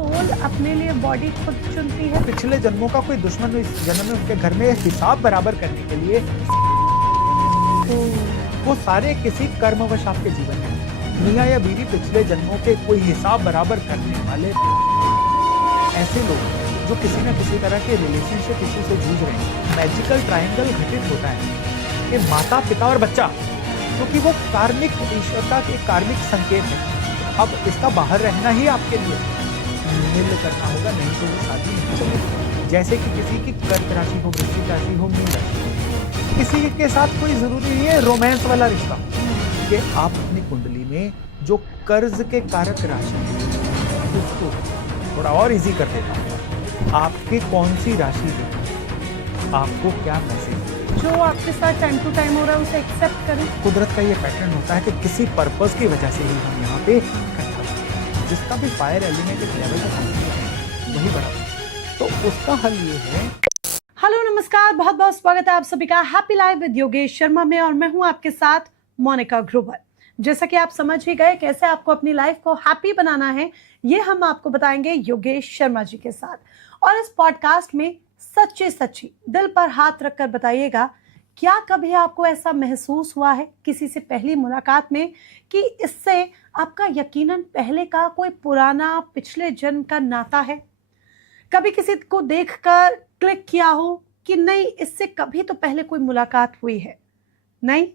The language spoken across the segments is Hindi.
सोल अपने लिए बॉडी खुद चुनती है? पिछले जन्मों का कोई दुश्मन इस जन्म में उनके घर में हिसाब बराबर करने के लिए वो सारे किसी कर्मवश आपके जीवन में, मियां या बीवी पिछले जन्मों के कोई हिसाब बराबर करने वाले ऐसे लोग जो किसी न किसी तरह के रिलेशनशिप इश्यू से जूझ रहे हैं। मैजिकल ट्रायंगल घटित होता है कि माता पिता और बच्चा, क्योंकि वो कार्मिक ईश्वरता के कार्मिक संकेत है। अब इसका बाहर रहना ही आपके लिए मिल करना होगा, नहीं तो वो शादी नहीं चलेगी। जैसे कि किसी की कर्क राशि हो, वृश्चिक राशि हो, मीन राशि हो, किसी के साथ कोई जरूरी नहीं है रोमांस वाला रिश्ता कि आप अपनी कुंडली में जो कर्ज के कारक राशि है उसको थोड़ा और इजी कर देता हूँ। आपकी कौन सी राशि है, आपको क्या मैसेज, जो आपके साथ टाइम टू टाइम हो रहा है उसे एक्सेप्ट करें। कुदरत का ये पैटर्न होता है कि किसी पर्पस की वजह से ही हम यहाँ पे इकट्ठा होते हैं। जिसका भी फायर एलिमेंट एक लेवल का वही बराबर, तो उसका हल ये है। हेलो नमस्कार, बहुत बहुत स्वागत है आप सभी का happy life with Yogesh Sharma में, और मैं हूं आपके साथ मोनिका ग्रोवर। जैसा कि आप समझ ही गए कैसे आपको अपनी लाइफ को हैप्पी बनाना है, ये हम आपको बताएंगे योगेश शर्मा जी के साथ। और इस पॉडकास्ट में सच्ची दिल पर हाथ रखकर बताइएगा, क्या कभी आपको ऐसा महसूस हुआ है किसी से पहली मुलाकात में कि इससे आपका यकीनन पहले का कोई पुराना पिछले जन्म का नाता है? कभी किसी को देखकर क्लिक किया हो कि नहीं, इससे कभी तो पहले कोई मुलाकात हुई है? नहीं,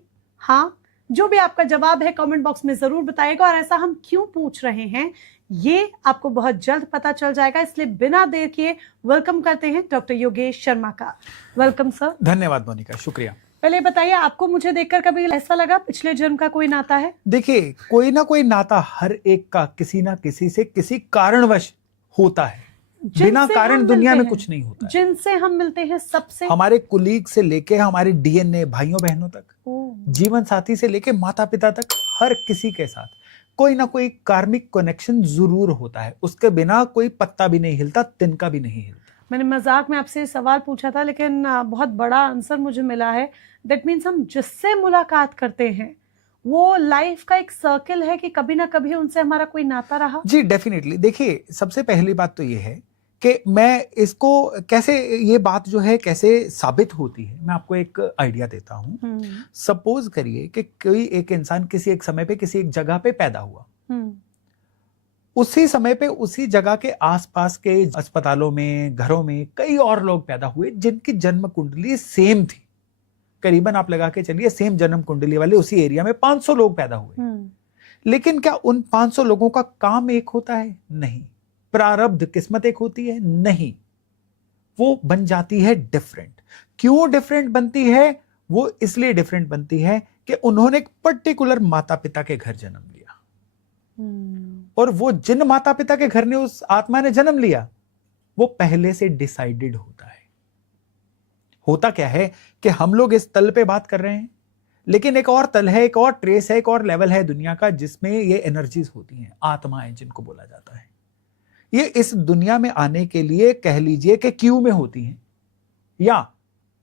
हाँ, जो भी आपका जवाब है कमेंट बॉक्स में जरूर बताइएगा। और ऐसा हम क्यों पूछ रहे हैं ये आपको बहुत जल्द पता चल जाएगा, इसलिए बिना देर किए वेलकम करते हैं डॉक्टर योगेश शर्मा का। Welcome sir. धन्यवाद मोनिका, शुक्रिया। पहले बताइए, आपको मुझे देखकर कभी ऐसा लगा पिछले जन्म का कोई नाता है? देखिए, कोई ना कोई नाता हर एक का किसी ना किसी से किसी कारणवश होता है। बिना कारण दुनिया में कुछ नहीं होता है। जिनसे हम मिलते हैं सबसे, हमारे कुलीग से लेके हमारे डीएनए भाइयों बहनों तक, जीवन साथी से लेके माता पिता तक, हर किसी के साथ कोई ना कोई कार्मिक कनेक्शन जरूर होता है। उसके बिना कोई पत्ता भी नहीं हिलता, तिनका भी नहीं हिलता। मैंने मजाक में आपसे सवाल पूछा था, लेकिन बहुत बड़ा आंसर मुझे मिला है। दैट मीन्स हम जिससे मुलाकात करते हैं वो लाइफ का एक सर्कल है कि कभी ना कभी उनसे हमारा कोई नाता रहा। जी डेफिनेटली। देखिए, सबसे पहली बात तो ये है कि मैं इसको कैसे, ये बात जो है कैसे साबित होती है, मैं आपको एक आइडिया देता हूँ। सपोज करिए कि कोई एक इंसान किसी एक समय पे किसी एक जगह पे पैदा हुआ। उसी समय पे उसी जगह के आसपास के अस्पतालों में, घरों में कई और लोग पैदा हुए जिनकी जन्म कुंडली सेम थी। करीबन आप लगा के चलिए सेम जन्म कुंडली वाले उसी एरिया में 500 लोग पैदा हुए। लेकिन क्या उन 500 लोगों का काम एक होता है? नहीं। प्रारब्ध, किस्मत एक होती है? नहीं। वो बन जाती है डिफरेंट। क्यों डिफरेंट बनती है? वो इसलिए डिफरेंट बनती है कि उन्होंने एक पर्टिकुलर माता पिता के घर जन्म लिया। और वो जिन माता पिता के घर ने उस आत्मा ने जन्म लिया, वो पहले से डिसाइडेड होता है। होता क्या है कि हम लोग इस तल पे बात कर रहे हैं, लेकिन एक और तल है, एक और ट्रेस है, एक और लेवल है दुनिया का जिसमें ये एनर्जीज होती हैं, आत्माएं जिनको बोला जाता है। ये इस दुनिया में आने के लिए कह लीजिए कि क्यू में होती हैं या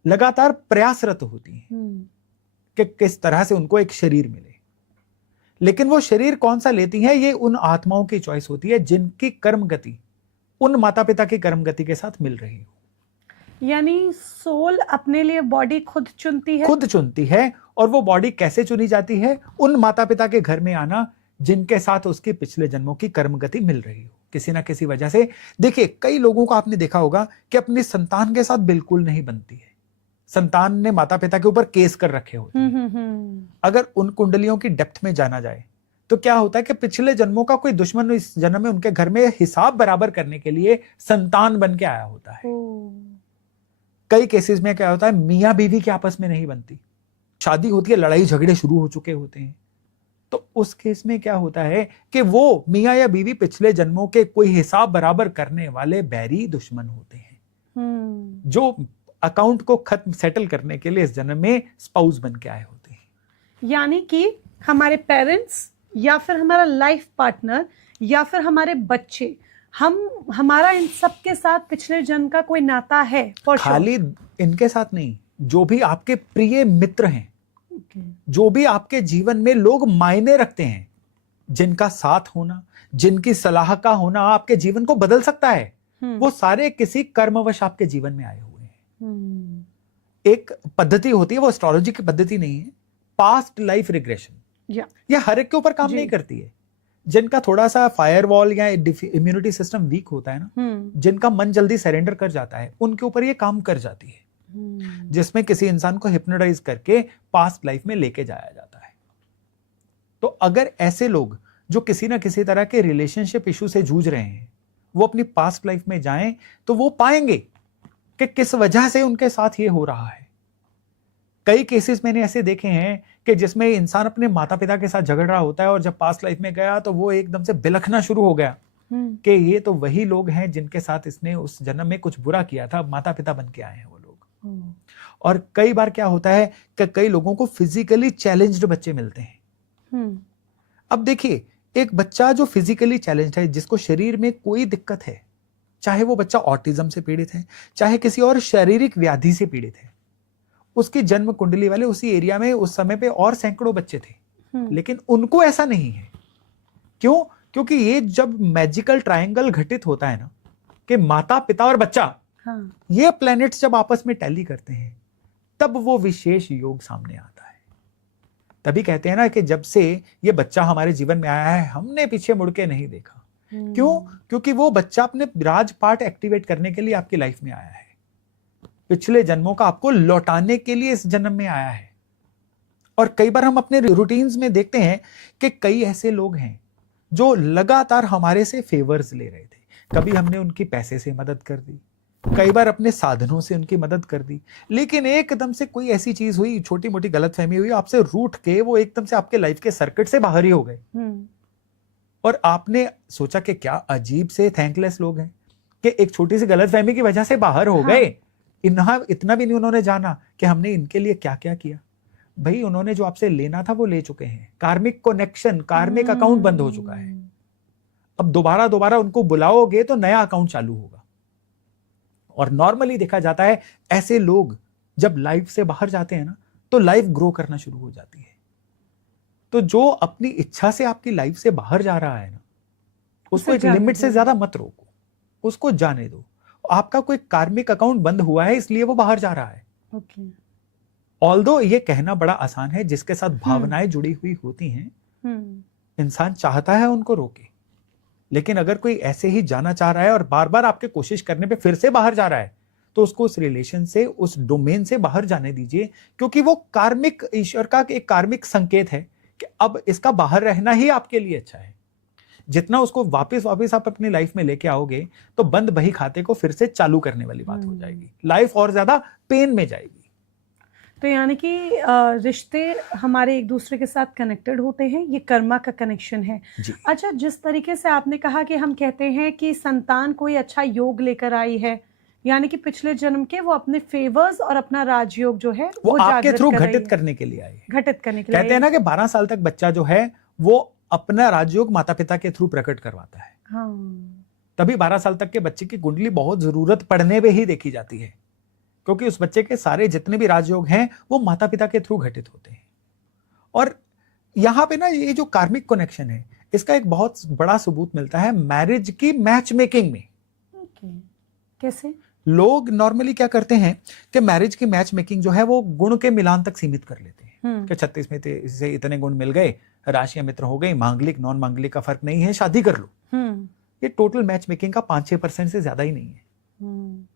लगातार प्रयासरत होती हैं कि किस तरह से उनको एक शरीर मिले। लेकिन वो शरीर कौन सा लेती हैं, ये उन आत्माओं की चॉइस होती है जिनकी कर्म गति उन माता पिता की कर्म गति के साथ मिल रही हो। यानी सोल अपने लिए बॉडी खुद चुनती है? खुद चुनती है। और वो बॉडी कैसे चुनी जाती है? उन माता पिता के घर में आना जिनके साथ उसकी पिछले जन्मों की कर्म गति मिल रही हो किसी ना किसी वजह से। देखिए, कई लोगों को आपने देखा होगा कि अपनी संतान के साथ बिल्कुल नहीं बनती है। संतान ने माता पिता के ऊपर केस कर रखे होते हैं। अगर उन कुंडलियों की डेप्थ में जाना जाए तो क्या होता है कि पिछले जन्मों का कोई दुश्मन इस जन्म में उनके घर में हिसाब बराबर करने के लिए संतान बन के आया होता है। कई केसेस में क्या होता है, मियां बीवी के आपस में नहीं बनती, शादी होती है, लड़ाई झगड़े शुरू हो चुके होते हैं। तो उस केस में क्या होता है कि वो मियां या बीवी पिछले जन्मों के कोई हिसाब बराबर करने वाले बैरी दुश्मन होते हैं, जो अकाउंट को खत्म सेटल करने के लिए इस जन्म में स्पाउस बन के आए होते हैं। यानी कि हमारे पेरेंट्स या फिर हमारा लाइफ पार्टनर या फिर हमारे बच्चे, हमारा इन सब के साथ पिछले जन्म का कोई नाता है। खाली इनके साथ नहीं, जो भी आपके प्रिय मित्र हैं, जो भी आपके जीवन में लोग मायने रखते हैं, जिनका साथ होना, जिनकी सलाह का होना आपके जीवन को बदल सकता है, वो सारे किसी कर्मवश आपके जीवन में आए हुए हैं। एक पद्धति होती है, वो एस्ट्रोलॉजी की पद्धति नहीं है, पास्ट लाइफ रिग्रेशन। ये हर एक के ऊपर काम नहीं करती है। जिनका थोड़ा सा फायरवॉल या इम्यूनिटी सिस्टम वीक होता है ना, जिनका मन जल्दी सरेंडर कर जाता है, उनके ऊपर ये काम कर जाती है, जिसमें किसी इंसान को हिप्नोटाइज करके पास्ट लाइफ में लेके जाया जाता है। तो अगर ऐसे लोग जो किसी ना किसी तरह के रिलेशनशिप इशू से जूझ रहे हैं, वो अपनी पास्ट लाइफ में जाएं तो वो पाएंगे कि किस वजह से उनके साथ ये हो रहा है। कई केसेस मैंने ऐसे देखे हैं कि जिसमें इंसान अपने माता पिता के साथ झगड़ रहा होता है और जब पास्ट लाइफ में गया तो वो एकदम से बिलखना शुरू हो गया कि ये तो वही लोग हैं जिनके साथ इसने उस जन्म में कुछ बुरा किया था, माता पिता बन के आए हैं वो लोग। और कई बार क्या होता है कि कई लोगों को फिजिकली चैलेंज्ड बच्चे मिलते हैं। अब देखिए, एक बच्चा जो फिजिकली चैलेंज्ड है, जिसको शरीर में कोई दिक्कत है, चाहे वो बच्चा ऑटिज्म से पीड़ित है, चाहे किसी और शारीरिक व्याधि से पीड़ित है, उसकी जन्म कुंडली वाले उसी एरिया में उस समय पे और सैकड़ों बच्चे थे, लेकिन उनको ऐसा नहीं है। क्यों? क्योंकि ये जब मैजिकल ट्रायंगल घटित होता है ना, कि माता पिता और बच्चा, ये प्लैनेट्स जब आपस में टैली करते हैं, तब वो विशेष योग सामने आता है। तभी कहते हैं ना कि जब से ये बच्चा हमारे जीवन में आया है, हमने पीछे मुड़ के नहीं देखा। क्यों? क्योंकि वो बच्चा अपने राजपाट एक्टिवेट करने के लिए आपकी लाइफ में आया है, पिछले जन्मों का आपको लौटाने के लिए इस जन्म में आया है। और कई बार हम अपने रूटीन्स में देखते हैं कि कई ऐसे लोग हैं जो लगातार हमारे से फेवर्स ले रहे थे। कभी हमने उनकी पैसे से मदद कर दी, कई बार अपने साधनों से उनकी मदद कर दी, लेकिन एकदम से कोई ऐसी चीज हुई, छोटी मोटी गलतफहमी हुई, आपसे रूठ के वो एकदम से आपके लाइफ के सर्किट से बाहर ही हो गए। और आपने सोचा कि क्या अजीब से थैंकलेस लोग हैं कि एक छोटी सी गलतफहमी की वजह से बाहर हो गए। इतना भी नहीं उन्होंने जाना कि हमने इनके लिए क्या क्या किया। भाई, उन्होंने जो आपसे लेना था वो ले चुके हैं। कार्मिक कनेक्शन, कार्मिक अकाउंट बंद हो चुका है। अब दोबारा उनको बुलाओगे तो नया अकाउंट चालू होगा। और नॉर्मली देखा जाता है ऐसे लोग जब लाइफ से बाहर जाते हैं ना, तो लाइफ ग्रो करना शुरू हो जाती है। तो जो अपनी इच्छा से आपकी लाइफ से बाहर जा रहा है ना, उसको एक लिमिट से ज्यादा मत रोको, उसको जाने दो। आपका कोई कार्मिक अकाउंट बंद हुआ है, इसलिए वो बाहर जा रहा है। ऑल्दो ये कहना बड़ा आसान है, जिसके साथ भावनाएं जुड़ी हुई होती हैं, इंसान चाहता है उनको रोके। लेकिन अगर कोई ऐसे ही जाना चाह रहा है और बार बार आपके कोशिश करने पे फिर से बाहर जा रहा है, तो उसको उस रिलेशन से, उस डोमेन से बाहर जाने दीजिए, क्योंकि वो कार्मिक, ईश्वर का एक कार्मिक संकेत है कि अब इसका बाहर रहना ही आपके लिए अच्छा है। जितना उसको वापस आप अपनी लाइफ में लेके आओगे, तो बंद बही खाते को फिर से चालू करने वाली बात हो जाएगी, लाइफ और ज्यादा पेन में जाएगी। तो यानी कि रिश्ते हमारे एक दूसरे के साथ कनेक्टेड होते हैं, ये कर्मा का कनेक्शन है। अच्छा, जिस तरीके से आपने कहा कि हम कहते हैं कि संतान कोई अच्छा योग लेकर आई है, यानी कि पिछले जन्म के वो अपने फेवर्स और अपना राजयोग जो है वो आपके थ्रू घटित करने के लिए आई है। घटित करने के लिए कहते हैं ना कि 12 साल तक बच्चा जो है वो अपना राजयोग माता पिता के थ्रू प्रकट करवाता है। तभी 12 साल तक के बच्चे की कुंडली बहुत जरूरत पड़ने पे ही देखी जाती है, क्योंकि उस बच्चे के सारे जितने भी राजयोग हैं वो माता पिता के थ्रू घटित होते हैं। और यहां पे ना ये जो कार्मिक कनेक्शन है, इसका एक बहुत बड़ा सबूत मिलता है मैरिज की मैच मेकिंग में। कैसे? लोग नॉर्मली क्या करते हैं कि मैरिज की मैच मेकिंग जो है वो गुण के मिलान तक सीमित कर लेते हैं कि 36 में से इतने गुण मिल गए, राशियां मित्र हो गई, मांगलिक नॉन मांगलिक का फर्क नहीं है, शादी कर लो। ये टोटल मैच मेकिंग का 5-6% से ज्यादा ही नहीं है।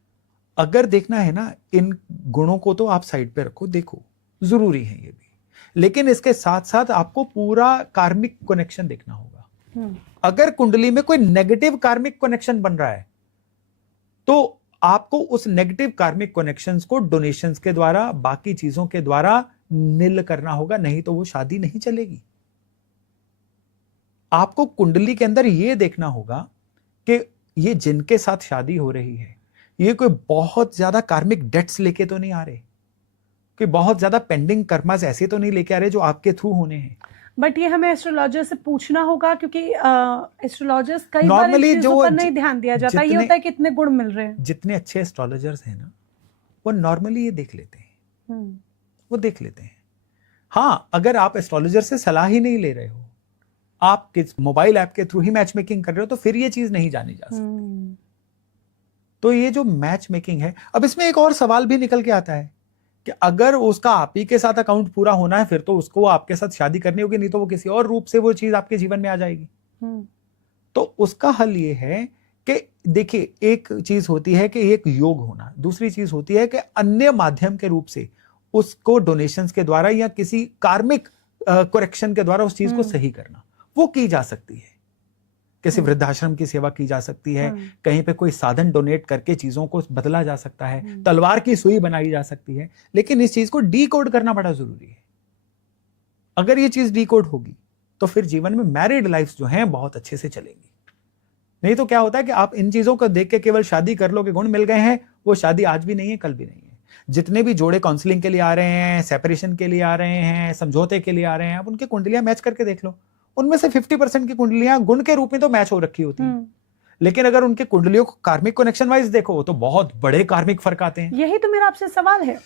अगर देखना है ना, इन गुणों को तो आप साइड पे रखो, देखो जरूरी है ये भी, लेकिन इसके साथ साथ आपको पूरा कार्मिक कनेक्शन देखना होगा। अगर कुंडली में कोई नेगेटिव कार्मिक कनेक्शन बन रहा है, तो आपको उस नेगेटिव कार्मिक कनेक्शंस को डोनेशंस के द्वारा, बाकी चीजों के द्वारा निल करना होगा, नहीं तो वो शादी नहीं चलेगी। आपको कुंडली के अंदर ये देखना होगा कि ये जिनके साथ शादी हो रही है, ये कोई बहुत ज्यादा कार्मिक डेट्स लेके तो नहीं आ रहे, कि बहुत ज्यादा पेंडिंग कर्मास ऐसे तो नहीं लेके आ रहे जो आपके थ्रू होने हैं। बट ये हमें एस्ट्रोलॉजर से पूछना होगा, क्योंकि एस्ट्रोलॉजर्स कई बार इन चीजों पर नहीं ध्यान दिया जाता। ये होता है कि इतने गुण मिल रहे हैं। जितने अच्छे एस्ट्रोलॉजर्स हैं ना, वो नॉर्मली ये देख लेते हैं, वो देख लेते हैं। हाँ, अगर आप एस्ट्रोलॉजर से सलाह ही नहीं ले रहे हो, आप किस मोबाइल ऐप के थ्रू ही मैच मेकिंग कर रहे हो तो फिर ये चीज नहीं जानी जा सकती। तो ये जो मैच मेकिंग है, अब इसमें एक और सवाल भी निकल के आता है कि अगर उसका आप ही के साथ अकाउंट पूरा होना है फिर तो उसको आपके साथ शादी करनी होगी, नहीं तो वो किसी और रूप से वो चीज आपके जीवन में आ जाएगी। तो उसका हल ये है कि देखिए, एक चीज होती है कि एक योग होना, दूसरी चीज होती है कि अन्य माध्यम के रूप से उसको डोनेशंस के द्वारा या किसी कार्मिक करेक्शन के द्वारा उस चीज को सही करना, वो की जा सकती है। किसी वृद्धाश्रम की सेवा की जा सकती है, कहीं पे कोई साधन डोनेट करके चीजों को बदला जा सकता है, तलवार की सुई बनाई जा सकती है, लेकिन इस चीज को डीकोड करना बड़ा जरूरी है। अगर ये चीज डीकोड होगी तो फिर जीवन में मैरिड लाइफ जो है बहुत अच्छे से चलेंगी। नहीं तो क्या होता है कि आप इन चीजों को देख के केवल शादी कर लो के गुण मिल गए हैं, वो शादी आज भी नहीं है, कल भी नहीं है। जितने भी जोड़े काउंसलिंग के लिए आ रहे हैं, सेपरेशन के लिए आ रहे हैं, समझौते के लिए आ रहे हैं, आप उनके कुंडलियां मैच करके देख लो, उनमें से 50% की कुंडलियां गुण के रूप में तो मैच हो रखी होती हैं, लेकिन अगर उनके कुंडलियों को कार्मिक कनेक्शन वाइज देखो तो बहुत बड़े कार्मिक फर्क आते हैं। यही तो मेरा आपसे सवाल है,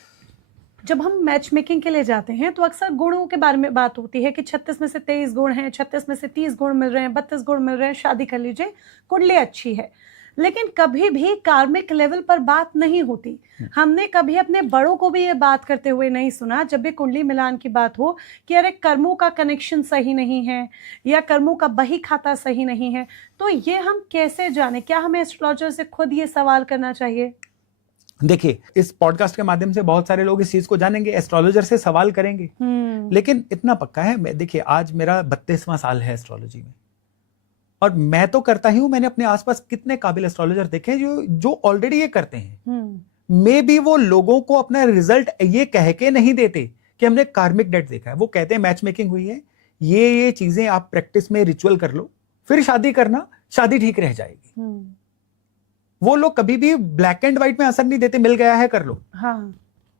जब हम मैच मेकिंग के लिए जाते हैं तो अक्सर गुणों के बारे में बात होती है कि 36 में से 23 गुण हैं, 36 में से 30 गुण मिल रहे हैं, 32 गुण मिल रहे हैं, शादी कर लीजिए, कुंडली अच्छी है। लेकिन कभी भी कार्मिक लेवल पर बात नहीं होती। हमने कभी अपने बड़ों को भी ये बात करते हुए नहीं सुना जब भी कुंडली मिलान की बात हो कि अरे कर्मों का कनेक्शन सही नहीं है या कर्मों का बही खाता सही नहीं है। तो ये हम कैसे जाने? क्या हमें एस्ट्रोलॉजर से खुद ये सवाल करना चाहिए? देखिए, इस पॉडकास्ट के माध्यम से बहुत सारे लोग इस चीज को जानेंगे, एस्ट्रोलॉजर से सवाल करेंगे, लेकिन इतना पक्का है, देखिए आज मेरा 32वां साल है एस्ट्रोलॉजी में, और मैं तो करता ही हूं, मैंने अपने आसपास कितने काबिल एस्ट्रोलॉजर देखे जो ऑलरेडी ये करते हैं। मे बी वो लोगों को अपना रिजल्ट ये कह के नहीं देते कि हमने कार्मिक डेट देखा है, वो कहते हैं मैच मेकिंग हुई है, ये चीजें आप प्रैक्टिस में रिचुअल कर लो, फिर शादी करना, शादी ठीक रह जाएगी। वो लोग कभी भी ब्लैक एंड व्हाइट में असर नहीं देते, मिल गया है कर लो। हाँ।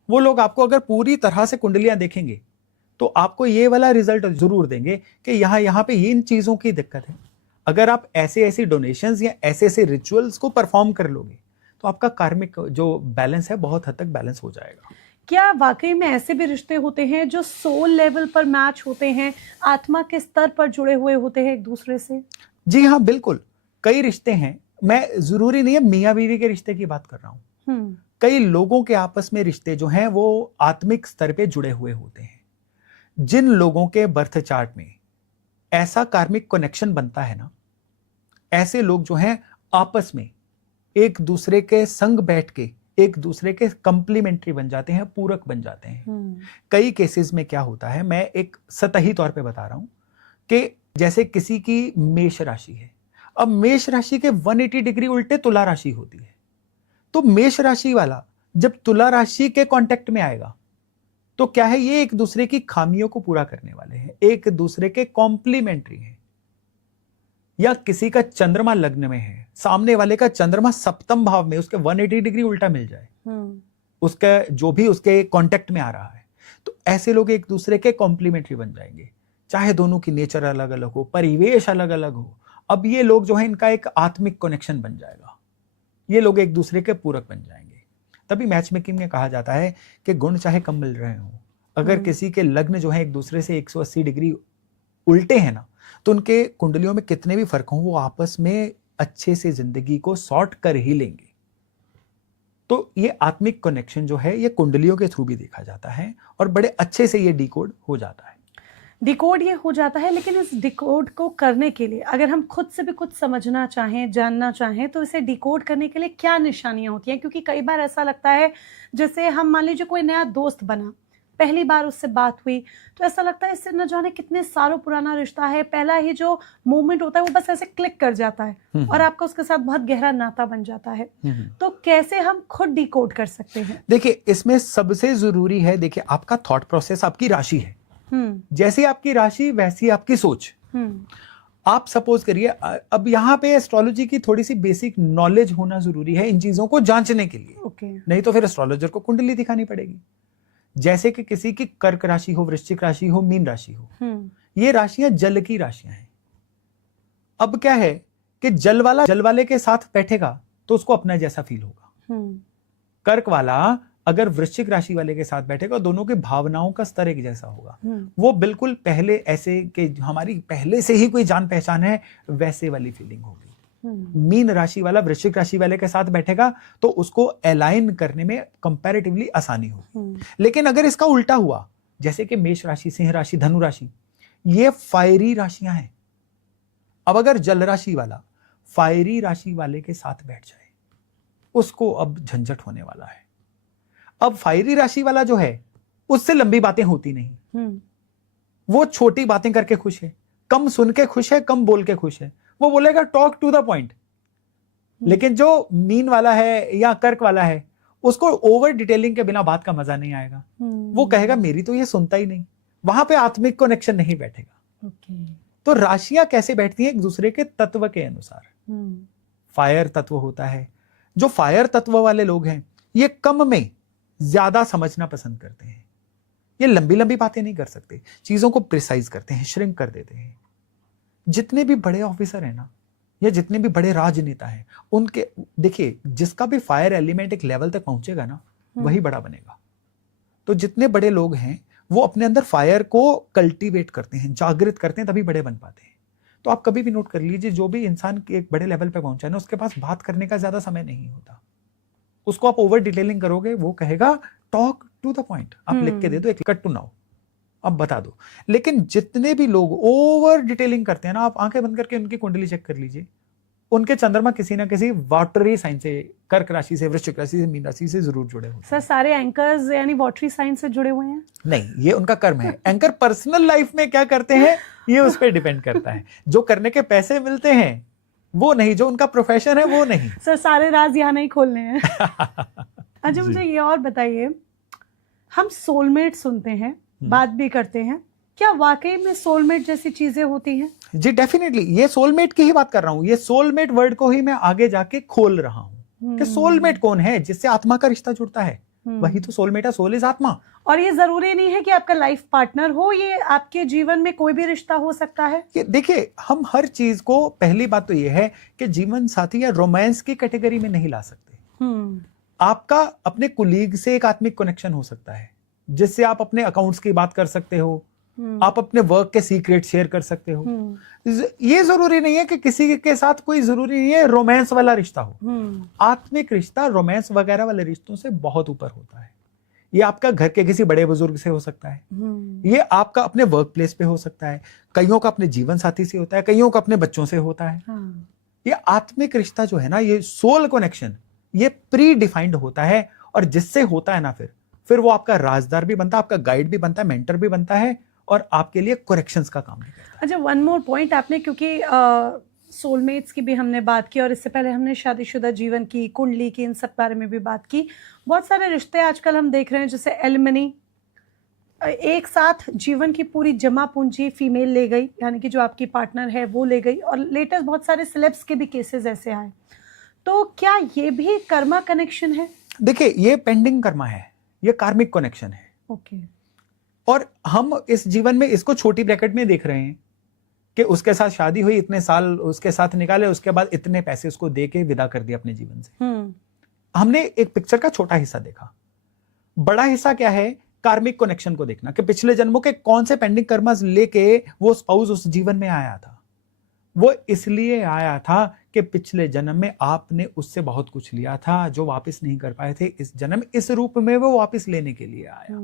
वो लोग आपको अगर पूरी तरह से कुंडलियां देखेंगे तो आपको ये वाला रिजल्ट जरूर देंगे कि यहाँ पे इन चीजों की दिक्कत है। अगर आप ऐसे डोनेशंस या ऐसे रिचुअल्स को परफॉर्म कर लोगे तो आपका कार्मिक जो बैलेंस है बहुत हद तक बैलेंस हो जाएगा। क्या वाकई में ऐसे भी रिश्ते होते हैं जो सोल लेवल पर मैच होते हैं, आत्मा के स्तर पर जुड़े हुए होते हैं एक दूसरे से? जी हाँ, बिल्कुल, कई रिश्ते हैं। मैं जरूरी नहीं है मियाँ बीवी के रिश्ते की बात कर रहा हूँ, कई लोगों के आपस में रिश्ते जो हैं वो आत्मिक स्तर पे जुड़े हुए होते हैं। जिन लोगों के बर्थ चार्ट में ऐसा कार्मिक कनेक्शन बनता है ना, ऐसे लोग जो हैं आपस में एक दूसरे के संग बैठ के एक दूसरे के कंप्लीमेंट्री बन जाते हैं, पूरक बन जाते हैं। कई केसेस में क्या होता है, मैं एक सतही तौर पे बता रहा हूं कि जैसे किसी की मेष राशि है, अब मेष राशि के 180 डिग्री उल्टे तुला राशि होती है, तो मेष राशि वाला जब तुला राशि के कांटेक्ट में आएगा तो क्या है, ये एक दूसरे की खामियों को पूरा करने वाले हैं, एक दूसरे के कॉम्प्लीमेंट्री हैं। या किसी का चंद्रमा लग्न में है, सामने वाले का चंद्रमा सप्तम भाव में, उसके 180 डिग्री उल्टा मिल जाए, उसका जो भी उसके कांटेक्ट में आ रहा है, तो ऐसे लोग एक दूसरे के कॉम्प्लीमेंट्री बन जाएंगे, चाहे दोनों की नेचर अलग अलग हो, परिवेश अलग अलग हो। अब ये लोग जो है इनका एक आत्मिक कनेक्शन बन जाएगा, ये लोग एक दूसरे के पूरक बन जाएंगे। तभी मैच मेकिंग में कहा जाता है कि गुण चाहे कम मिल रहे हो, अगर किसी के लग्न जो है एक दूसरे से 180 डिग्री उल्टे हैं ना, तो उनके कुंडलियों में कितने भी फर्क हों वो आपस में अच्छे से जिंदगी को सॉर्ट कर ही लेंगे। तो ये आत्मिक कनेक्शन जो है ये कुंडलियों के थ्रू भी देखा जाता है और बड़े अच्छे से ये डिकोड हो जाता है। डिकोड ये हो जाता है, लेकिन इस डिकोड को करने के लिए अगर हम खुद से भी कुछ समझना चाहें, जानना चाहें, तो इसे डिकोड करने के लिए क्या निशानियां होती हैं? क्योंकि कई बार ऐसा लगता है, जैसे हम मान लीजिए कोई नया दोस्त बना, पहली बार उससे बात हुई तो ऐसा लगता है इससे न जाने कितने सालों पुराना रिश्ता है, पहला ही जो मोमेंट होता है वो बस ऐसे क्लिक कर जाता है और आपका उसके साथ बहुत गहरा नाता बन जाता है। तो कैसे हम खुद डिकोड कर सकते हैं? देखिए, इसमें सबसे जरूरी है, देखिए आपका थॉट प्रोसेस, आपकी राशि है, जैसी आपकी राशि वैसी आपकी सोच। आप सपोज करिए, अब यहाँ पे एस्ट्रोलॉजी की थोड़ी सी बेसिक नॉलेज होना जरूरी है इन चीजों को जांचने के लिए। नहीं तो फिर एस्ट्रोलॉजर को कुंडली दिखानी पड़ेगी। जैसे कि किसी की कर्क राशि हो, वृश्चिक राशि हो, मीन राशि हो, ये राशियां जल की राशियां हैं। अब क्या है कि जल वाले के साथ बैठेगा तो उसको अपना जैसा फील होगा, कर्क वाला अगर वृश्चिक राशि वाले के साथ बैठेगा, दोनों के भावनाओं का स्तर एक जैसा होगा। वो बिल्कुल पहले ऐसे कि हमारी पहले से ही कोई जान पहचान है, वैसे वाली फीलिंग होगी। मीन राशि वाला वृश्चिक राशि वाले के साथ बैठेगा तो उसको अलाइन करने में कंपैरेटिवली आसानी होगी। लेकिन अगर इसका उल्टा हुआ, जैसे कि मेष राशि, सिंह राशि, धनु राशि, ये फायरी राशियां हैं। अब अगर जल राशि वाला फायरी राशि वाले के साथ बैठ जाए, उसको अब झंझट होने वाला है। अब फायरी राशि वाला जो है, उससे लंबी बातें होती नहीं, वो छोटी बातें करके खुश है, कम सुन के खुश है, कम बोल के खुश है। वो बोलेगा टॉक टू द पॉइंट। लेकिन जो मीन वाला है या कर्क वाला है, उसको ओवर डिटेलिंग के बिना बात का मजा नहीं आएगा। वो कहेगा मेरी तो ये सुनता ही नहीं। वहां पे आत्मिक कनेक्शन नहीं बैठेगा। तो राशियां कैसे बैठती हैं? एक दूसरे के तत्व के अनुसार। फायर तत्व होता है, जो फायर तत्व वाले लोग हैं, ये कम में ज्यादा समझना पसंद करते हैं। ये लंबी लंबी बातें नहीं कर सकते, चीजों को प्रिसाइज करते हैं, श्रिंक कर देते हैं। जितने भी बड़े ऑफिसर हैं ना, या जितने भी बड़े राजनेता हैं, उनके देखिए, जिसका भी फायर एलिमेंट एक लेवल तक पहुंचेगा ना, वही बड़ा बनेगा। तो जितने बड़े लोग हैं, वो अपने अंदर फायर को कल्टीवेट करते हैं, जागृत करते हैं, तभी बड़े बन पाते हैं। तो आप कभी भी नोट कर लीजिए, जो भी इंसान एक बड़े लेवल पे पहुंचा है ना, उसके पास बात करने का ज्यादा समय नहीं होता। उसको आप ओवर डिटेलिंग करोगे, वो कहेगा टॉक टू द पॉइंट। आप लिख के दे दो, एक कट टू नाउ, अब बता दो। लेकिन जितने भी लोग ओवर डिटेलिंग करते हैं ना, आप आंखें बंद करके उनकी कुंडली चेक कर लीजिए, उनके चंद्रमा किसी ना किसी वाटरी साइन से, कर्क राशि से, वृश्चिक राशि से, मीन राशि से जरूर जुड़े होते हैं। सर, सारे एंकर्स यानी वाटरी साइन से जुड़े हुए हैं? नहीं, ये उनका कर्म है। एंकर पर्सनल लाइफ में क्या करते हैं, ये उस पर डिपेंड करता है। जो करने के पैसे मिलते हैं वो नहीं, जो उनका प्रोफेशन है वो नहीं। सर, सारे राज यहाँ नहीं खोलने हैं। अच्छा, मुझे ये और बताइए, हम सोलमेट सुनते हैं, बात भी करते हैं, क्या वाकई में सोलमेट जैसी चीजें होती हैं? जी डेफिनेटली, ये सोलमेट की ही बात कर रहा हूं। ये सोलमेट वर्ड को ही मैं आगे जाके खोल रहा हूं कि सोलमेट कौन है, जिससे आत्मा का रिश्ता जुड़ता है, वही तो सोलमेट है। सोल इज आत्मा। और ये जरूरी नहीं है कि आपका लाइफ पार्टनर हो, ये आपके जीवन में कोई भी रिश्ता हो सकता है। देखिए, हम हर चीज को, पहली बात तो ये है कि जीवन साथी या रोमांस की कैटेगरी में नहीं ला सकते। आपका अपने कुलीग से एक आत्मिक कनेक्शन हो सकता है, जिससे आप अपने अकाउंट्स की बात कर सकते हो, आप अपने वर्क के सीक्रेट शेयर कर सकते हो। ये जरूरी नहीं है कि किसी के साथ कोई जरूरी नहीं है रोमांस वाला रिश्ता हो। आत्मिक रिश्ता रोमांस वगैरह वाले रिश्तों से बहुत ऊपर होता है। ये आपका घर के किसी बड़े बुजुर्ग से हो सकता है, ये आपका अपने वर्क प्लेस पे हो सकता है, कईयों का अपने जीवन साथी से होता है, कईयों का अपने बच्चों से होता है। ये आत्मिक रिश्ता जो है ना, ये सोल कनेक्शन, ये प्री डिफाइंड होता है। और जिससे होता है ना, फिर वो आपका राजदार भी बनता है, आपका गाइड भी बनता है, मेंटर भी बनता है, और आपके लिए करेक्शंस का काम भी करता है। अच्छा, वन मोर पॉइंट आपने, क्योंकि सोलमेट्स की भी हमने बात की और इससे पहले हमने शादीशुदा जीवन की, कुंडली की, इन सब बारे में भी बात की। बहुत सारे रिश्ते आजकल हम देख रहे हैं, जैसे एलिमनी, एक साथ जीवन की पूरी जमा पूंजी फीमेल ले गई, यानी कि जो आपकी पार्टनर है वो ले गई। और लेटेस्ट बहुत सारे सेलेब्स के भी केसेस ऐसे आए। तो क्या ये भी कर्मा कनेक्शन है? देखिए, ये पेंडिंग कर्मा है, ये कार्मिक कनेक्शन है। ओके। और हम इस जीवन में इसको छोटी ब्रैकेट में देख रहे हैं कि उसके साथ शादी हुई, इतने साल उसके साथ निकाले, उसके बाद इतने पैसे उसको दे के विदा कर दिया अपने जीवन से। हमने एक पिक्चर का छोटा हिस्सा देखा। बड़ा हिस्सा क्या है? कार्मिक कनेक्शन को देखना, कि पिछले जन्मों के कौन से पेंडिंग कर्मास लेके वो स्पाउस उस जीवन में आया था। वो इसलिए आया था कि पिछले जन्म में आपने उससे बहुत कुछ लिया था जो वापस नहीं कर पाए थे। इस जन्म इस रूप में वो वापस लेने के लिए आया,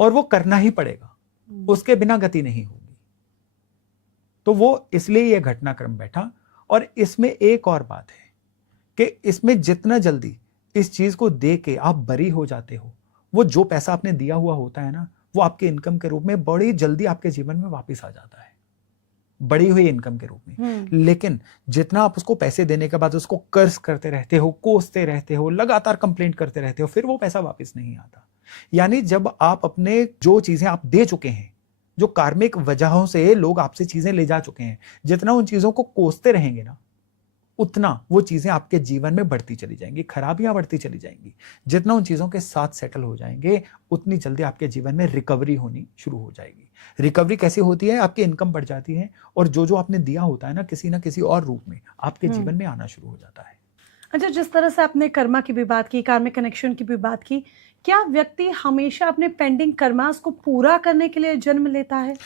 और वो करना ही पड़ेगा, उसके बिना गति नहीं होगी। तो वो इसलिए ये घटनाक्रम बैठा। और इसमें एक और बात है कि इसमें जितना जल्दी इस चीज को दे के आप बरी हो जाते हो, वो जो पैसा आपने दिया हुआ होता है ना, वो आपके इनकम के रूप में बड़ी जल्दी आपके जीवन में वापस आ जाता है, बड़ी हुई इनकम के रूप में। लेकिन जितना आप उसको पैसे देने के बाद उसको कर्ज करते रहते हो, कोसते रहते हो, लगातार कंप्लेंट करते रहते हो, फिर वो पैसा वापस नहीं आता। यानी जब आप अपने जो चीजें आप दे चुके हैं, जो कार्मिक वजहों से लोग आपसे चीजें ले जा चुके हैं, जितना उन चीजों को कोसते रहेंगे ना, उतना वो चीजें आपके जीवन में बढ़ती चली जाएंगी, खराबियां बढ़ती चली जाएंगी। जितना उन चीजों के साथ सेटल हो जाएंगे, उतनी जल्दी आपके जीवन में रिकवरी होनी शुरू हो जाएगी। रिकवरी कैसे होती है? आपकी इनकम बढ़ जाती है, और जो जो आपने दिया होता है ना, किसी और रूप में आपके जीवन में आना शुरू हो जाता है। अच्छा, जिस तरह से आपने कर्मा की भी बात की, कार्मिक कनेक्शन की भी बात की, क्या व्यक्ति हमेशा अपने पेंडिंग कर्मास को पूरा करने के लिए जन्म लेता है?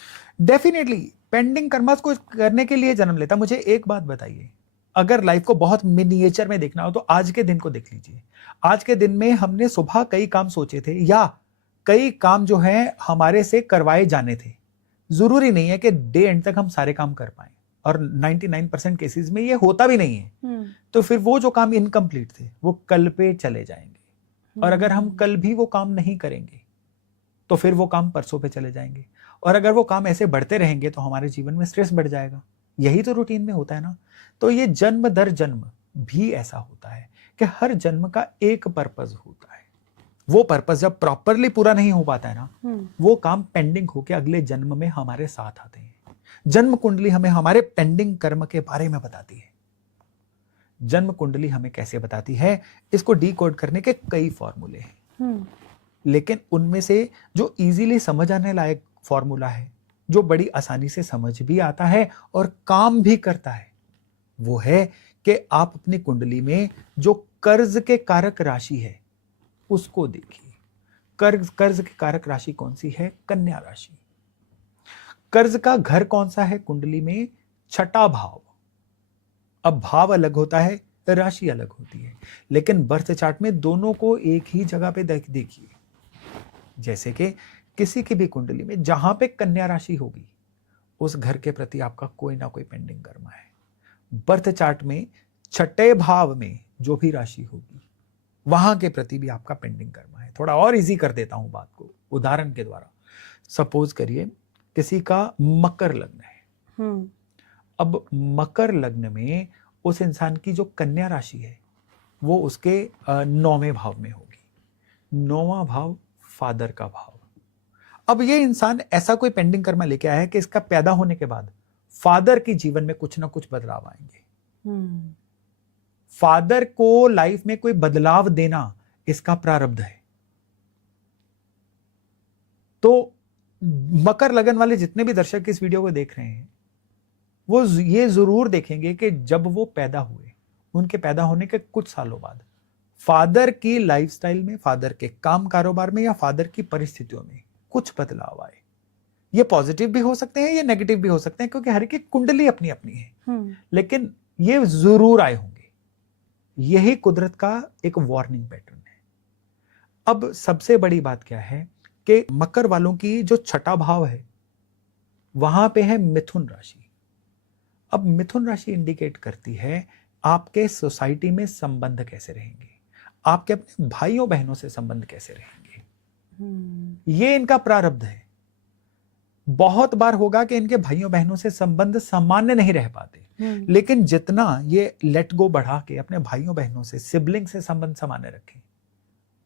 डेफिनेटली पेंडिंग कर्मास को करने के लिए जन्म लेता। मुझे एक बात बताइए, अगर लाइफ को बहुत मिनिएचर में देखना हो तो आज के दिन को देख लीजिए। आज के दिन में हमने सुबह कई काम सोचे थे या कई काम जो है हमारे से करवाए जाने थे। जरूरी नहीं है कि डे एंड तक हम सारे काम कर पाए, और 99% केसेस में ये होता भी नहीं है। तो फिर वो जो काम इनकम्प्लीट थे वो कल पे चले जाएंगे, और अगर हम कल भी वो काम नहीं करेंगे तो फिर वो काम परसों पे चले जाएंगे, और अगर वो काम ऐसे बढ़ते रहेंगे तो हमारे जीवन में स्ट्रेस बढ़ जाएगा। यही तो रूटीन में होता है ना। तो ये जन्म दर जन्म भी ऐसा होता है कि हर जन्म का एक पर्पस होता है। वो पर्पस जब प्रॉपरली पूरा नहीं हो पाता है ना, वो काम पेंडिंग होके अगले जन्म में हमारे साथ आते हैं। जन्म कुंडली हमें हमारे पेंडिंग कर्म के बारे में बताती है। जन्म कुंडली हमें कैसे बताती है, इसको डीकोड करने के कई फॉर्मूले हैं, लेकिन उनमें से जो इजीली समझ आने लायक फॉर्मूला है, जो बड़ी आसानी से समझ भी आता है और काम भी करता है, वो है कि आप अपनी कुंडली में जो कर्ज के कारक राशि है उसको देखिए। कर्ज की कारक राशि कौन सी है? कन्या राशि। कर्ज का घर कौन सा है कुंडली में? छठा भाव। अब भाव अलग होता है, राशि अलग होती है, लेकिन बर्थ चार्ट में दोनों को एक ही जगह पे देखिए। जैसे कि किसी की भी कुंडली में जहां पे कन्या राशि होगी उस घर के प्रति आपका कोई ना कोई पेंडिंग कर्म है। बर्थ चार्ट में छठे भाव में जो भी राशि होगी वहां के प्रति भी आपका पेंडिंग कर्म है। थोड़ा और इजी कर देता हूं बात को उदाहरण के द्वारा। सपोज करिए किसी का मकर लग्न है। अब मकर लग्न में उस इंसान की जो कन्या राशि है वो उसके 9वें भाव में होगी। 9वां भाव फादर का भाव। अब ये इंसान ऐसा कोई पेंडिंग कर्म लेके आया है कि इसका पैदा होने के बाद फादर के जीवन में कुछ ना कुछ बदलाव आएंगे। फादर को लाइफ में कोई बदलाव देना इसका प्रारब्ध है। तो मकर लगन वाले जितने भी दर्शक इस वीडियो को देख रहे हैं वो ये जरूर देखेंगे कि जब वो पैदा हुए, उनके पैदा होने के कुछ सालों बाद फादर की लाइफस्टाइल में, फादर के काम कारोबार में या फादर की परिस्थितियों में कुछ बदलाव आए। ये पॉजिटिव भी हो सकते हैं, ये नेगेटिव भी हो सकते हैं, क्योंकि हर एक कुंडली अपनी अपनी है। लेकिन ये जरूर आए होंगे। यही कुदरत का एक वार्निंग पैटर्न है। अब सबसे बड़ी बात क्या है कि मकर वालों की जो छठा भाव है वहां पे है मिथुन राशि। अब मिथुन राशि इंडिकेट करती है आपके सोसाइटी में संबंध कैसे रहेंगे, आपके अपने भाइयों बहनों से संबंध कैसे रहेंगे। ये इनका प्रारब्ध है। बहुत बार होगा कि इनके भाइयों बहनों से संबंध सामान्य नहीं रह पाते, लेकिन जितना ये लेट गो बढ़ा के अपने भाइयों बहनों से, सिबलिंग से संबंध सामान्य रखें,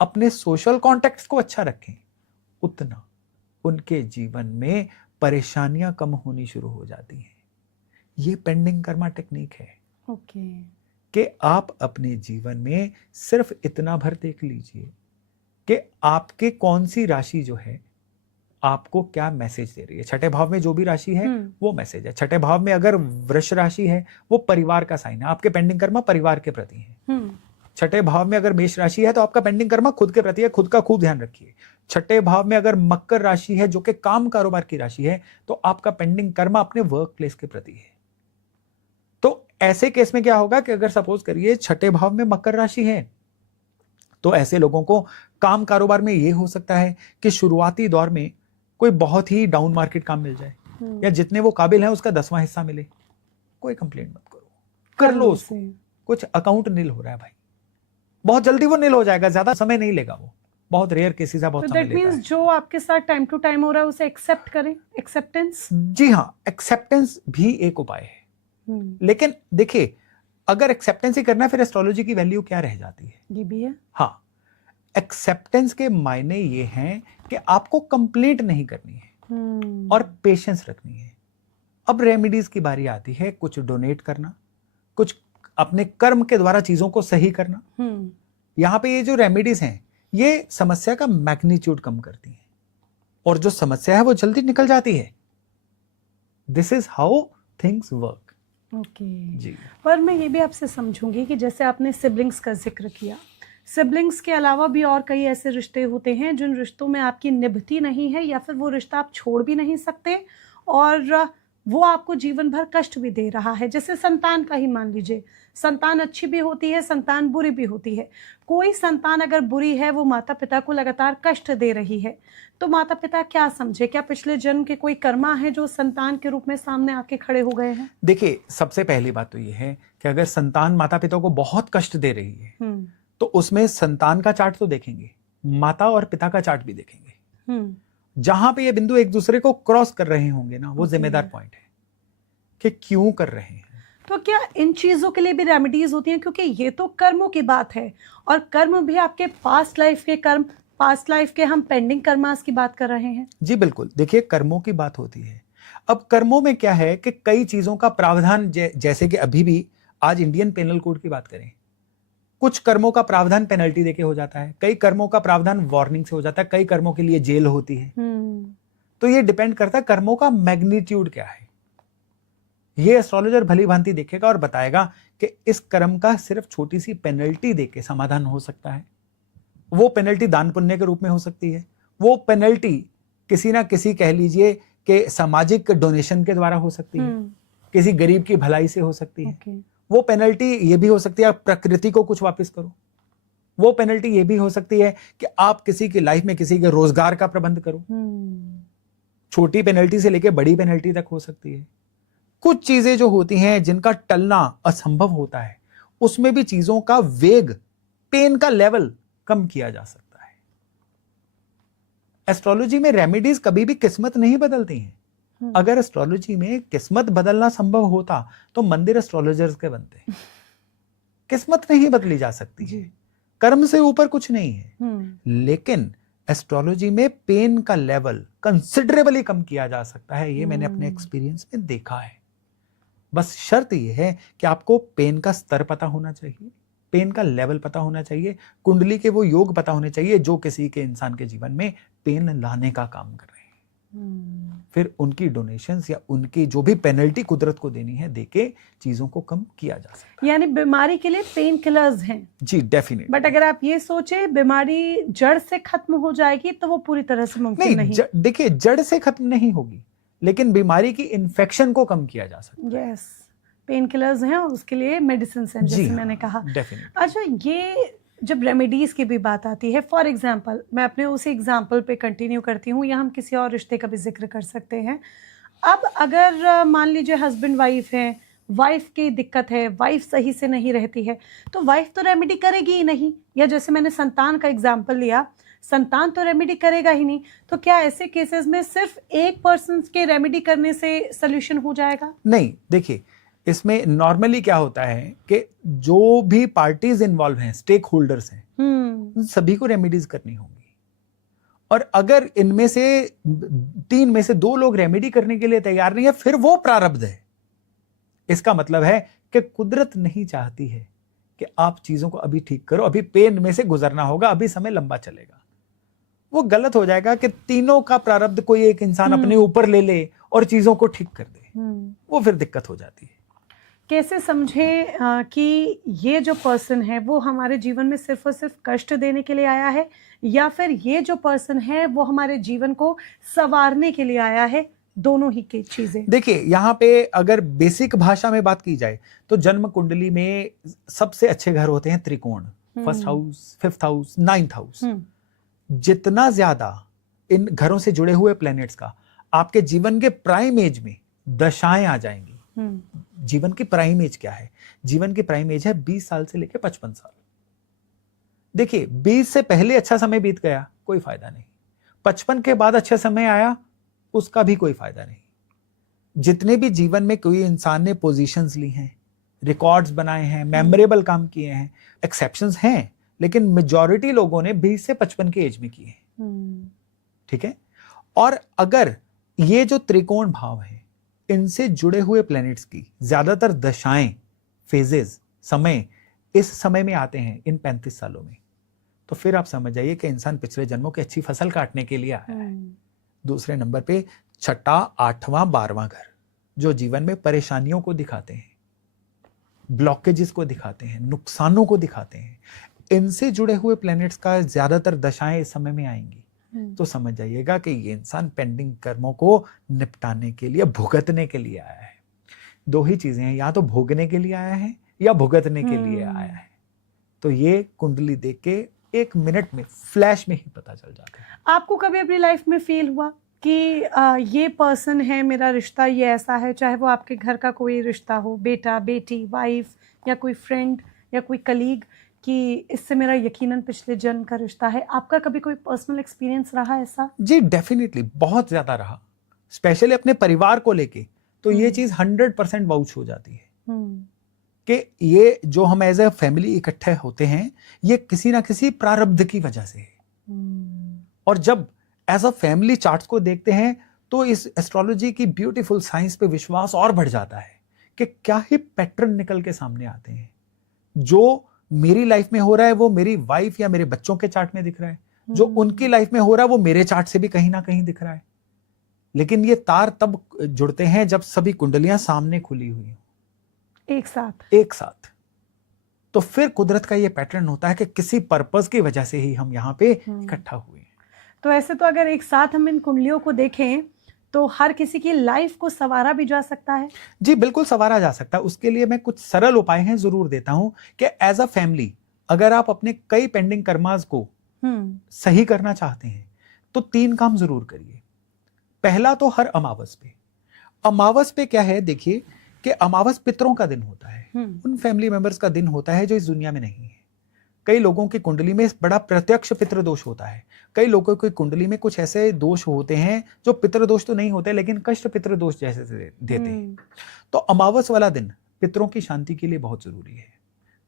अपने सोशल कॉन्टेक्ट को अच्छा रखें, उतना उनके जीवन में परेशानियां कम होनी शुरू हो जाती हैं। ये पेंडिंग कर्मा टेक्निक है। कि आप अपने जीवन में सिर्फ इतना भर देख लीजिए कि आपके कौन सी राशि जो है आपको क्या मैसेज दे रही है। छठे भाव में जो भी राशि है वो मैसेज है। छठे भाव में अगर वृष राशि है वो परिवार का साइन है, आपके पेंडिंग कर्मा परिवार के प्रति है। छठे भाव में अगर मेष राशि है तो आपका पेंडिंग कर्मा खुद के प्रति है, खुद का खूब ध्यान रखिए। छठे भाव में अगर मकर राशि है जो कि काम कारोबार की राशि है तो आपका पेंडिंग कर्मा अपने वर्क प्लेस के प्रति है। तो ऐसे केस में क्या होगा कि अगर सपोज करिए छठे भाव में मकर राशि है तो ऐसे लोगों को काम कारोबार में यह हो सकता है कि शुरुआती दौर में कोई बहुत ही डाउन मार्केट काम मिल जाए, या जितने वो काबिल है उसका 10वां हिस्सा मिले। कोई कंप्लेंट मत करो, कर लो उसको। कुछ अकाउंट नील हो रहा है भाई, बहुत जल्दी वो नील हो जाएगा, ज्यादा समय नहीं लेगा, वो बहुत रेयर केसेस है, बहुत समय लेता है। जो आपके साथ टाइम टू टाइम हो रहा है उसे एक्सेप्ट करें। एक्सेप्टेंस, जी हाँ, एक्सेप्टेंस भी एक उपाय है। लेकिन देखिए अगर एक्सेप्टेंस ही करना है फिर एस्ट्रोलॉजी की वैल्यू क्या रह जाती है? ये भी है। हाँ, एक्सेप्टेंस के मायने ये हैं कि आपको कंप्लीट नहीं करनी है और पेशेंस रखनी है। अब रेमेडीज की बारी आती है, कुछ डोनेट करना, कुछ अपने कर्म के द्वारा चीजों को सही करना। यहां पे ये जो रेमेडीज हैं ये समस्या का मैग्नीट्यूड कम करती हैं और जो समस्या है वो जल्दी निकल जाती है। This is how things work. Okay. जी। पर मैं ये भी आपसे समझूंगी कि जैसे आपने सिबलिंग्स का जिक्र किया, सिबलिंग्स के अलावा भी और कई ऐसे रिश्ते होते हैं जिन रिश्तों में आपकी निभती नहीं है, या फिर वो रिश्ता आप छोड़ भी नहीं सकते और वो आपको जीवन भर कष्ट भी दे रहा है। जैसे संतान का ही मान लीजिए, संतान अच्छी भी होती है, संतान बुरी भी होती है। कोई संतान अगर बुरी है, वो माता पिता को लगातार कष्ट दे रही है, तो माता पिता क्या समझे? क्या पिछले जन्म के कोई कर्मा है जो संतान के रूप में सामने आके खड़े हो गए हैं? देखिए, सबसे पहली बात तो ये है कि अगर संतान माता पिता को बहुत कष्ट दे रही है तो उसमें संतान का चार्ट तो देखेंगे, माता और पिता का चार्ट भी देखेंगे। जहां पे ये बिंदु एक दूसरे को क्रॉस कर रहे होंगे ना, वो जिम्मेदार पॉइंट है कि क्यों कर रहे हैं। तो क्या इन चीजों के लिए भी रेमेडीज होती हैं? क्योंकि ये तो कर्मों की बात है, और कर्म भी आपके पास्ट लाइफ के कर्म, पास्ट लाइफ के हम पेंडिंग कर्मास की बात कर रहे हैं। जी बिल्कुल, देखिए कर्मों की बात होती है। अब कर्मों में क्या है कि कई चीजों का प्रावधान, जैसे कि अभी भी आज इंडियन पेनल कोड की बात करें, कुछ कर्मों का प्रावधान पेनल्टी देके हो जाता है, कई कर्मों का प्रावधान वार्निंग से हो जाता है, कई कर्मों के लिए जेल होती है। तो ये डिपेंड करता है कर्मों का मैग्नीट्यूड क्या है। ये एस्ट्रोलॉजर भली भांति देखेगा और बताएगा कि इस कर्म का सिर्फ छोटी सी पेनल्टी देके समाधान हो सकता है। वो पेनल्टी दान पुण्य के रूप में हो सकती है, वो पेनल्टी किसी ना किसी, कह लीजिए कि सामाजिक डोनेशन के द्वारा हो सकती है, किसी गरीब की भलाई से हो सकती है। वो पेनल्टी ये भी हो सकती है आप प्रकृति को कुछ वापस करो। वो पेनल्टी ये भी हो सकती है कि आप किसी की लाइफ में किसी के रोजगार का प्रबंध करो। छोटी पेनल्टी से लेकर बड़ी पेनल्टी तक हो सकती है। कुछ चीजें जो होती हैं जिनका टलना असंभव होता है, उसमें भी चीजों का वेग, पेन का लेवल कम किया जा सकता है। एस्ट्रोलॉजी में रेमेडीज कभी भी किस्मत नहीं बदलती हैं। अगर एस्ट्रोलॉजी में किस्मत बदलना संभव होता तो मंदिर एस्ट्रोलॉजर्स के बनते। किस्मत नहीं बदली जा सकती है, कर्म से ऊपर कुछ नहीं है, लेकिन एस्ट्रोलॉजी में पेन का लेवल कंसिडरेबली कम किया जा सकता है। ये मैंने अपने एक्सपीरियंस में देखा है। बस शर्त यह है कि आपको पेन का स्तर पता होना चाहिए, पेन का लेवल पता होना चाहिए, कुंडली के वो योग पता होने चाहिए जो किसी के इंसान के जीवन में पेन लाने का काम कर रहे हैं। फिर उनकी डोनेशंस या उनकी जो भी पेनल्टी कुदरत को देनी है देके चीजों को कम किया जा सकता है। यानी बीमारी के लिए पेन किलर्स हैं। जी डेफिनेटली। बट अगर आप ये सोचे बीमारी जड़ से खत्म हो जाएगी तो वो पूरी तरह से मुमकिन नहीं। देखिए, जड़ से खत्म नहीं होगी, लेकिन बीमारी की इन्फेक्शन को कम किया जा सकता है। यस, पेन किलर्स हैं और उसके लिए मेडिसिन हैं, जैसे मैंने कहा। डेफिनेटली। अच्छा, ये जब रेमेडीज की भी बात आती है, फॉर एग्जांपल मैं अपने उसी एग्जांपल पे कंटिन्यू करती हूँ, या हम किसी और रिश्ते का भी जिक्र कर सकते हैं। अब अगर मान लीजिए हस्बैंड वाइफ है, वाइफ की दिक्कत है, वाइफ सही से नहीं रहती है, तो वाइफ तो रेमेडी करेगी ही नहीं। या जैसे मैंने संतान का एग्जाम्पल लिया, संतान तो रेमेडी करेगा ही नहीं। तो क्या ऐसे केसेस में सिर्फ एक पर्सन के रेमेडी करने से सोल्यूशन हो जाएगा? नहीं, देखिए इसमें नॉर्मली क्या होता है कि जो भी पार्टीज इन्वॉल्व हैं, स्टेक होल्डर्स हैं, उन सभी को रेमेडीज करनी होंगी। और अगर इनमें से 3 में से 2 लोग रेमेडी करने के लिए तैयार नहीं है, फिर वो प्रारब्ध है। इसका मतलब है कि कुदरत नहीं चाहती है कि आप चीजों को अभी ठीक करो, अभी पेन में से गुजरना होगा, अभी समय लंबा चलेगा। वो गलत हो जाएगा कि तीनों का प्रारब्ध कोई एक इंसान अपने ऊपर ले ले और चीजों को ठीक कर दे, वो फिर दिक्कत हो जाती है। कैसे समझे कि ये जो पर्सन है वो हमारे जीवन में सिर्फ और सिर्फ कष्ट देने के लिए आया है, या फिर ये जो पर्सन है वो हमारे जीवन को संवारने के लिए आया है? दोनों ही की चीजें। देखिए, यहाँ पे अगर बेसिक भाषा में बात की जाए तो जन्म कुंडली में सबसे अच्छे घर होते हैं त्रिकोण, 1st house, 5th house, 9th house. जितना ज्यादा इन घरों से जुड़े हुए प्लैनेट्स का आपके जीवन के प्राइम एज में दशाएं आ जाएंगी। जीवन की प्राइम एज क्या है? जीवन की प्राइम एज है 20 साल से लेकर 55 साल। देखिए, 20 से पहले अच्छा समय बीत गया, कोई फायदा नहीं। 55 के बाद अच्छा समय आया, उसका भी कोई फायदा नहीं। जितने भी जीवन में कोई इंसान ने पोजीशंस ली हैं, रिकॉर्ड्स बनाए हैं, मेमोरेबल काम किए हैं, एक्सेप्शंस हैं, लेकिन मेजॉरिटी लोगों ने 20 से 55 की एज में किए हैं। ठीक है। और अगर ये जो त्रिकोण भाव है, इनसे जुड़े हुए प्लैनेट्स की ज्यादातर दशाएं, फेजेस, समय इस समय में आते हैं इन 35 सालों में, तो फिर आप समझ जाइए कि इंसान पिछले जन्मों की अच्छी फसल काटने के लिए आया है। दूसरे नंबर पे 6ठा, 8वां, 12वां घर जो जीवन में परेशानियों को दिखाते हैं, ब्लॉकेजेस को दिखाते हैं, नुकसानों को दिखाते हैं, इनसे जुड़े हुए प्लैनेट्स का ज्यादातर दशाएं इस समय में आएंगी। तो समझ जाइएगा कि ये इंसान पेंडिंग कर्मों को निपटाने के लिए, भुगतने के लिए आया है। दो ही चीजें हैं, या तो भोगने के लिए आया है या भुगतने के लिए आया है। तो ये कुंडली देख के 1 मिनट में, फ्लैश में ही पता चल जाता है। आपको कभी अपनी लाइफ में फील हुआ कि ये पर्सन है, मेरा रिश्ता ये ऐसा है, चाहे वो आपके घर का कोई रिश्ता हो, बेटा बेटी, वाइफ, या कोई फ्रेंड या कोई कलीग, कि इससे मेरा यकीनन पिछले जन्म का रिश्ता है? आपका कभी कोई पर्सनल एक्सपीरियंस रहा ऐसा? जी डेफिनेटली, बहुत ज्यादा रहा, स्पेशली अपने परिवार को लेके। तो ये चीज 100% वाउच हो जाती है कि ये जो हम एज ए फैमिली इकट्ठे होते हैं, ये किसी ना किसी प्रारब्ध की वजह से है। और जब एज अ फैमिली चार्ट्स को देखते हैं तो इस एस्ट्रोलॉजी की ब्यूटीफुल साइंस पे विश्वास और बढ़ जाता है कि क्या ही पैटर्न निकल के सामने आते हैं। जो मेरी लाइफ में हो रहा है वो मेरी वाइफ या मेरे बच्चों के चार्ट में दिख रहा है, जो उनकी लाइफ में हो रहा है वो मेरे चार्ट से भी कहीं ना कहीं दिख रहा है। लेकिन ये तार तब जुड़ते हैं जब सभी कुंडलियां सामने खुली हुई हो, एक साथ। तो फिर कुदरत का ये पैटर्न होता है कि किसी पर्पस की वजह से ही हम यहाँ पे इकट्ठा हुए हैं। तो ऐसे तो अगर एक साथ हम इन कुंडलियों को देखें तो हर किसी की लाइफ को संवारा भी जा सकता है? जी बिल्कुल संवारा जा सकता है। उसके लिए मैं कुछ सरल उपाय हैं जरूर देता हूं कि एज अ फैमिली अगर आप अपने कई पेंडिंग कर्मास को सही करना चाहते हैं तो 3 काम जरूर करिए। पहला तो हर अमावस पे क्या है, देखिए कि अमावस पितरों का दिन होता है, उन फैमिली मेंबर्स का दिन होता है जो इस दुनिया में नहीं है। कई लोगों की कुंडली में बड़ा प्रत्यक्ष पितृदोष होता है, कई लोगों की कुंडली में कुछ ऐसे दोष होते हैं जो पितृदोष तो नहीं होते लेकिन कष्ट पितृदोष जैसे देते हैं। तो अमावस वाला दिन पितरों की शांति के लिए बहुत जरूरी है।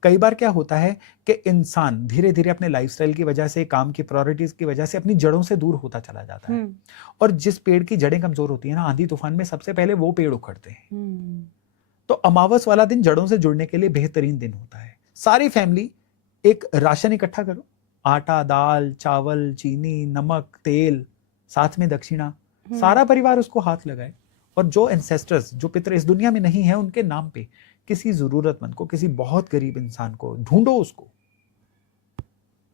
कई बार क्या होता है कि इंसान धीरे धीरे अपने लाइफस्टाइल की वजह से, काम की प्रायोरिटीज की वजह से अपनी जड़ों से दूर होता चला जाता है। और जिस पेड़ की जड़ें कमजोर होती है ना, आंधी तूफान में सबसे पहले वो पेड़ उखड़ते हैं। तो अमावस वाला दिन जड़ों से जुड़ने के लिए बेहतरीन दिन होता है। सारी फैमिली एक राशन इकट्ठा करो, आटा, दाल, चावल, चीनी, नमक, तेल, साथ में दक्षिणा, सारा परिवार उसको हाथ लगाए। और जो एंसेस्टर्स, जो पितर इस दुनिया में नहीं है, उनके नाम पे किसी जरूरतमंद को, किसी बहुत गरीब इंसान को ढूंढो,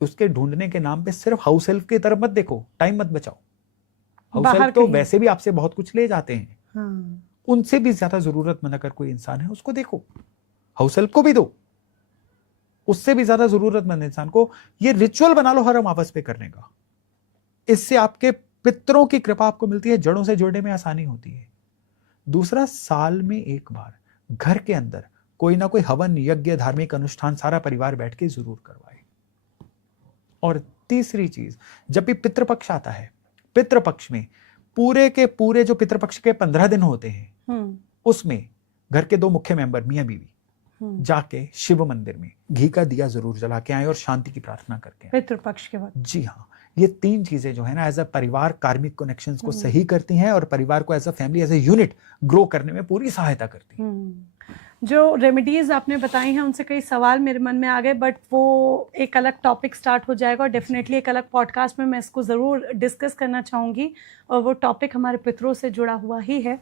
उसके ढूंढने के नाम पे सिर्फ हाउस हेल्प की तरफ मत देखो, टाइम मत बचाओ। हाउस हेल्प तो वैसे भी आपसे बहुत कुछ ले जाते हैं, उनसे भी ज्यादा जरूरतमंद अगर कोई इंसान है उसको देखो, हाउस हेल्प को भी दो, उससे भी ज्यादा जरूरतमंद इंसान को। ये रिचुअल बना लो हर अमावस पे करने का। इससे आपके पितरों की कृपा आपको मिलती है, जड़ों से जुड़ने में आसानी होती है। दूसरा, साल में एक बार घर के अंदर कोई ना कोई हवन, यज्ञ, धार्मिक अनुष्ठान सारा परिवार बैठ के जरूर करवाए। और तीसरी चीज, जब भी पितृपक्ष आता है, पितृपक्ष में पूरे के पूरे जो पितृपक्ष के 15 दिन होते हैं, उसमें घर के 2 मुख्य मेंबर मियां बीवी जाके शिव मंदिर में घी का दिया जरूर जला के आए और शांति की प्रार्थना करके आए पितृपक्ष के वक्त। जी हाँ, ये 3 चीजें जो है ना एज अ परिवार कार्मिक कनेक्शंस को सही करती हैं और परिवार को as a family, as a unit grow करने में पूरी सहायता करती हैं। जो रेमेडीज आपने बताई हैं उनसे कई सवाल मेरे मन में आ गए, बट वो एक अलग टॉपिक स्टार्ट हो जाएगा और डेफिनेटली एक अलग पॉडकास्ट में मैं इसको ज़रूर डिस्कस करना चाहूँगी। और वो टॉपिक हमारे पितरों से जुड़ा हुआ ही है,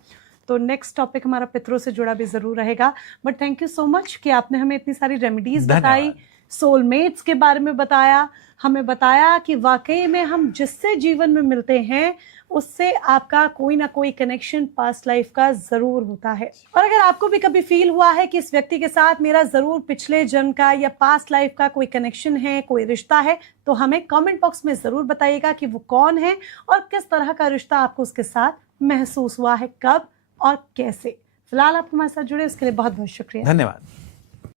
तो नेक्स्ट टॉपिक हमारा पितरों से जुड़ा भी ज़रूर रहेगा। But thank you so much कि आपने हमें इतनी सारी रेमेडीज बताई, सोलमेट्स के बारे में बताया, हमें बताया कि वाकई में हम जिससे जीवन में मिलते हैं उससे आपका कोई ना कोई कनेक्शन पास्ट लाइफ का जरूर होता है। और अगर आपको भी कभी फील हुआ है कि इस व्यक्ति के साथ मेरा जरूर पिछले जन्म का या पास्ट लाइफ का कोई कनेक्शन है, कोई रिश्ता है, तो हमें कमेंट बॉक्स में जरूर बताइएगा कि वो कौन है और किस तरह का रिश्ता आपको उसके साथ महसूस हुआ है, कब और कैसे। फिलहाल आप हमारे साथ जुड़े उसके लिए बहुत बहुत शुक्रिया। धन्यवाद।